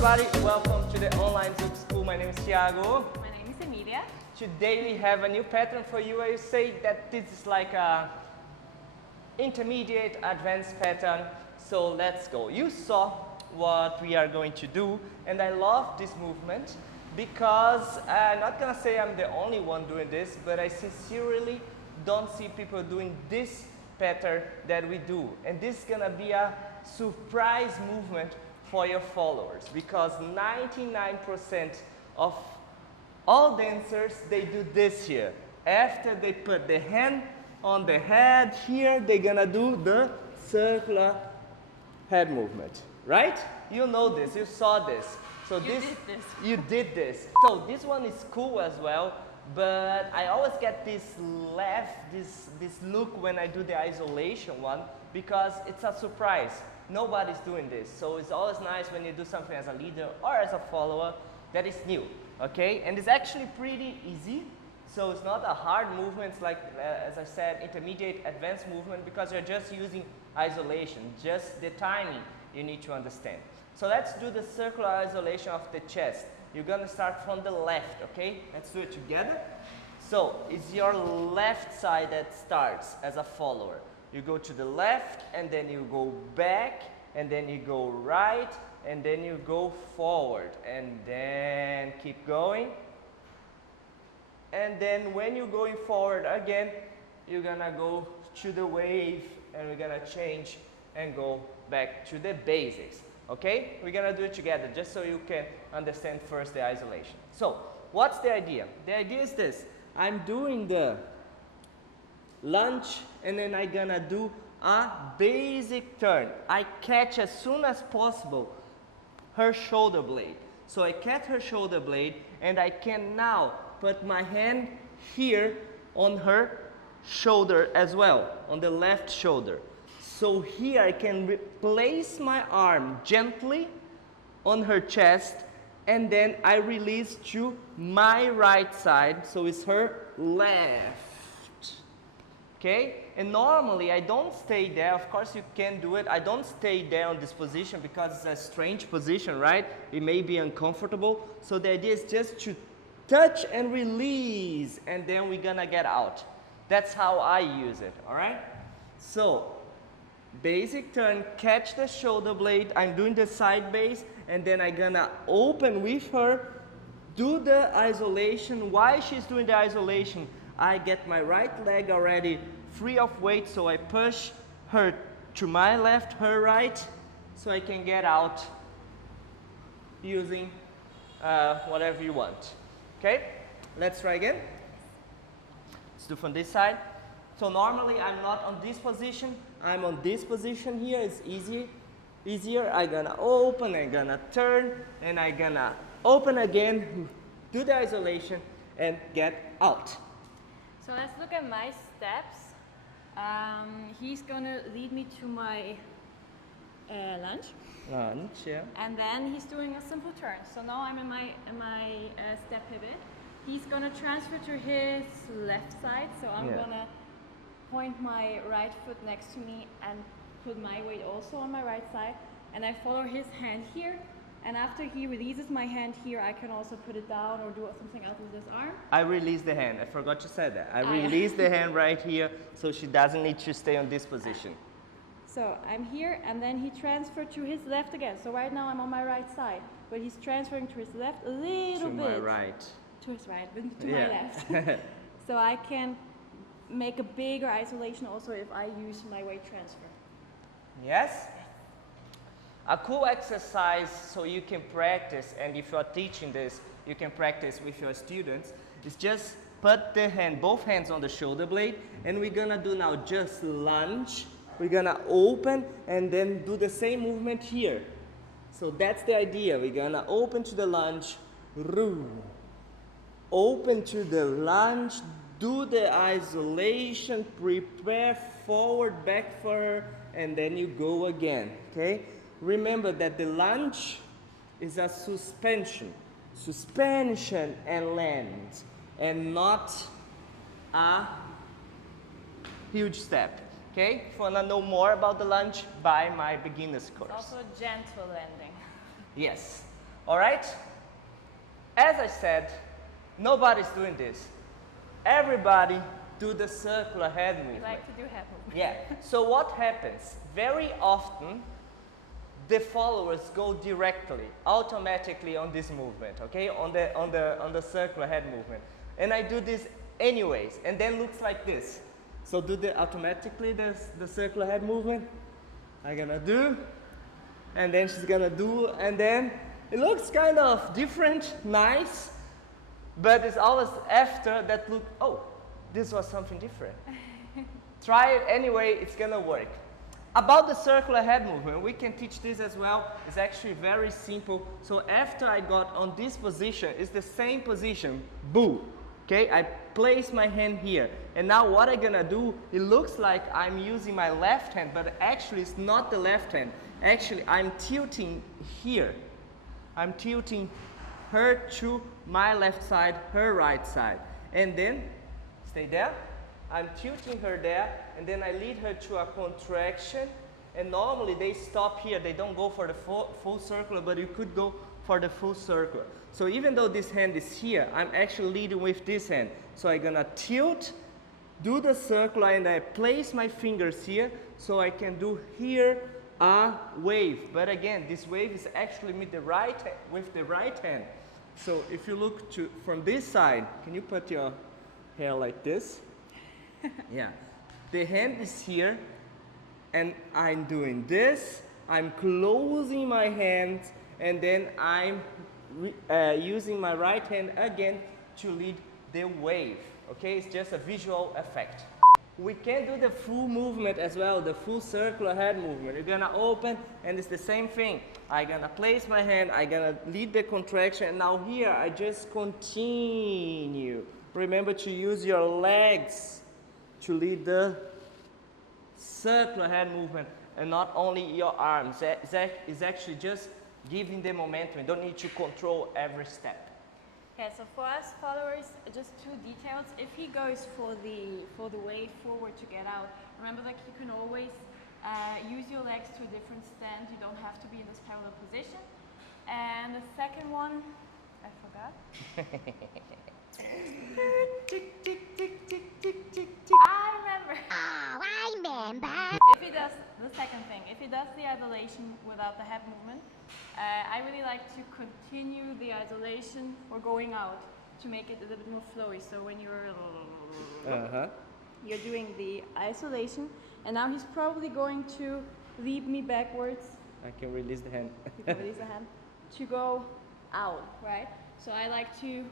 everybody, welcome to the online Zouk School. My name is Tiago. My name is Emilia. Today we have a new pattern for you. I say that this is like a intermediate advanced pattern. So let's go. You saw what we are going to do, and I love this movement because I'm not gonna say I'm the only one doing this, but I sincerely don't see people doing this pattern that we do. And this is gonna be a surprise movement for your followers, because 99% of all dancers, they do this here. After they put the hand on the head here, they're gonna do the circular head movement, right? You know this, you saw this. So you did this. So this one is cool as well, but I always get this look when I do the isolation one, because it's a surprise. Nobody's doing this, so it's always nice when you do something as a leader or as a follower that is new, okay? And it's actually pretty easy, so it's not a hard movement. It's like, as I said, intermediate, advanced movement, because you're just using isolation, just the timing you need to understand. So let's do the circular isolation of the chest. You're gonna start from the left, okay? Let's do it together. So it's your left side that starts as a follower. You go to the left, and then you go back, and then you go right, and then you go forward, and then keep going. And then when you're going forward again, you're gonna go to the wave, and we're gonna change and go back to the basics, okay? We're gonna do it together, just so you can understand first the isolation. So, what's the idea? The idea is this. I'm doing the lunge, and then I'm gonna do a basic turn. I catch as soon as possible her shoulder blade. So I catch her shoulder blade, and I can now put my hand here on her shoulder as well, on the left shoulder. So here I can place my arm gently on her chest, and then I release to my right side, so it's her left. Okay, and normally I don't stay there. Of course you can do it. I don't stay there on this position because it's a strange position, right? It may be uncomfortable. So the idea is just to touch and release, and then we're gonna get out. That's how I use it, all right? So, basic turn, catch the shoulder blade. I'm doing the side base, and then I'm gonna open with her, do the isolation. While she's doing the isolation, I get my right leg already free of weight, so I push her to my left, her right, so I can get out using whatever you want. Okay, let's try again. Let's do from this side. So normally I'm not on this position, I'm on this position here. It's easier. I'm gonna open, I'm gonna turn, and I'm gonna open again, do the isolation, and get out. So let's look at my steps. He's gonna lead me to my lunge. Lunge, yeah. And then he's doing a simple turn. So now I'm in my step pivot. He's gonna transfer to his left side. So I'm gonna point my right foot next to me and put my weight also on my right side. And I follow his hand here. And after he releases my hand here, I can also put it down or do something else with this arm. I release the hand. I forgot to say that. I release the hand right here, so she doesn't need to stay on this position. So I'm here, and then he transferred to his left again. So right now I'm on my right side, but he's transferring to his left a little bit. To my right. To his right, but to my left. So I can make a bigger isolation also if I use my weight transfer. Yes? A cool exercise so you can practice, and if you're teaching this, you can practice with your students, is just put the hand, both hands on the shoulder blade, and we're gonna do now just lunge. We're gonna open and then do the same movement here. So that's the idea. We're gonna open to the lunge, open to the lunge, do the isolation, prepare forward, back for her, and then you go again, okay? Remember that the lunge is a suspension and land, and not a huge step. Okay? If you want to know more about the lunge, buy my beginner's course. It's also a gentle landing. Yes. All right? As I said, nobody's doing this. Everybody do the circular head movement. We like to do head movement. Yeah. So what happens? Very often, the followers go directly, automatically on this movement, okay? On the circular head movement. And I do this anyways, and then looks like this. So do automatically the circular head movement. I'm gonna do, and then she's gonna do, and then it looks kind of different, nice, but it's always after that look, oh, this was something different. Try it anyway, it's gonna work. About the circular head movement, we can teach this as well. It's actually very simple. So after I got on this position, it's the same position, boo. Okay, I place my hand here. And now what I'm gonna do, it looks like I'm using my left hand, but actually it's not the left hand. Actually, I'm tilting here. I'm tilting her to my left side, her right side. And then, stay there. I'm tilting her there, and then I lead her to a contraction. And normally they stop here. They don't go for the full circle, but you could go for the full circle. So even though this hand is here, I'm actually leading with this hand. So I'm gonna tilt, do the circle, and I place my fingers here, so I can do here a wave. But again, this wave is actually with the right hand. So if you look from this side, can you put your hair like this? Yeah, the hand is here, and I'm doing this. I'm closing my hands, and then I'm using my right hand again to lead the wave. Okay, it's just a visual effect. We can do the full movement as well, the full circular head movement. You're gonna open, and it's the same thing. I'm gonna place my hand, I'm gonna lead the contraction, and now here I just continue. Remember to use your legs to lead the circular head movement, and not only your arms. It's actually just giving the momentum. You don't need to control every step. Okay, so for us followers, just 2 details. If he goes for the way forward to get out, remember that you can always use your legs to a different stand. You don't have to be in this parallel position. And the second one, I forgot. Tick, tick, tick, tick, tick, tick, tick. I remember. Oh, I remember. If he does the second thing, if he does the isolation without the head movement, I really like to continue the isolation or going out to make it a little bit more flowy. So when you're doing the isolation, and now he's probably going to lead me backwards. I can release the hand. You can release the hand to go out, right? So I like to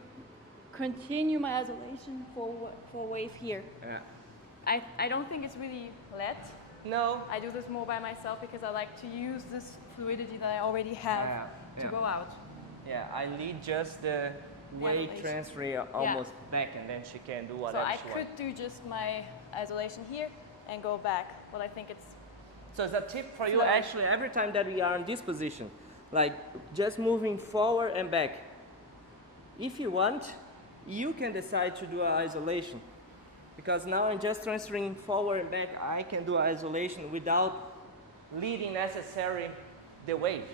continue my isolation for a wave here. Yeah. I don't think it's really let. No. I do this more by myself because I like to use this fluidity that I already have to go out. Yeah, I lead just the weight transfer almost back, and then she can do whatever she wants. So I could do just my isolation here and go back, but I think it's... So as a tip for you, actually, every time that we are in this position, like just moving forward and back, if you want, you can decide to do an isolation. Because now I'm just transferring forward and back, I can do an isolation without leading necessarily the wave.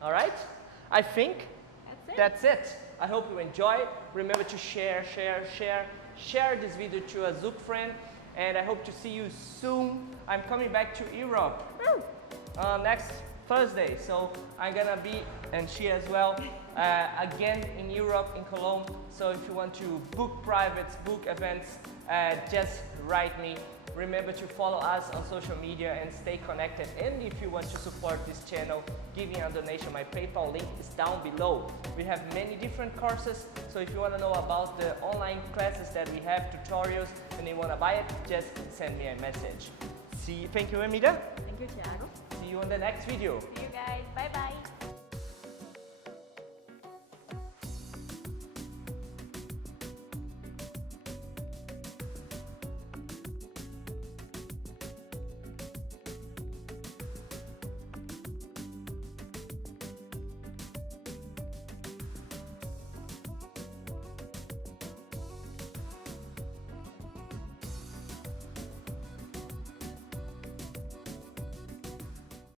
All right? I think that's it. I hope you enjoy it. Remember to share this video to a Zouk friend, and I hope to see you soon. I'm coming back to Europe next Thursday, so I'm gonna be, and she as well, again in Europe, in Cologne. So if you want to book privates, book events, just write me. Remember to follow us on social media and stay connected. And if you want to support this channel, giving a donation, my PayPal link is down below. We have many different courses, so if you want to know about the online classes that we have, tutorials, and you want to buy it, just send me a message. Thank you, Emilia. Thank you, Tiago. See you on the next video. See you guys. Bye-bye.